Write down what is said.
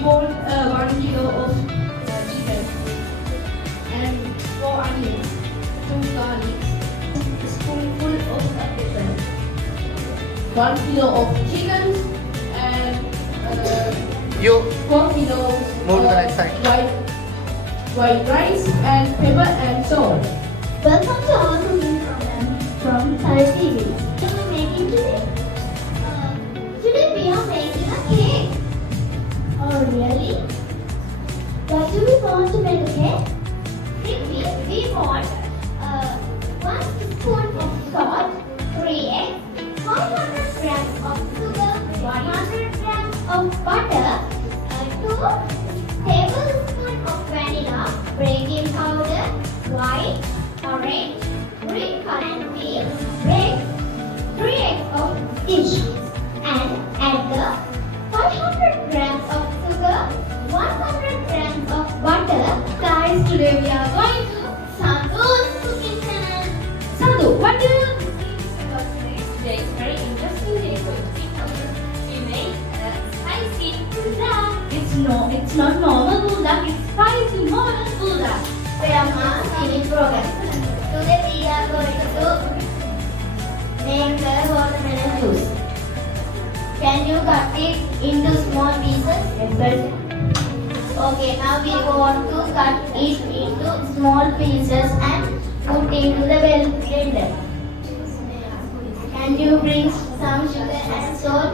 We want 1 kilo of chicken and 4 onions, 2 garlics, a spoonful of pepper, 1 kilo of chicken and You 4 kilos move to the of right side. white rice and pepper and salt. Welcome to our cooking program from Thai TV. What are we making today? Today we are making a cake. Oh really? What do we want to make a cake? We want 1 spoon of salt, 3 eggs, 500 grams of sugar, 100 grams of butter, 2 tablespoons of vanilla, baking powder, white, orange, green color and peel, break 3 eggs of each and add the 500 grams of sugar, 100 grams of butter. Guys, today we are going to Sadhu's cooking channel. Sadhu, what do you Today is very interesting day for cooking. We made a spicy Buddha? It's not normal buldak, it's spicy modern buldak. Grandma's TV program. Today we are going to make the watermelon juice. Can you cut it into small pieces? Yes. Okay, now we want to cut it into small pieces and put into the blender. Can you bring some sugar and salt?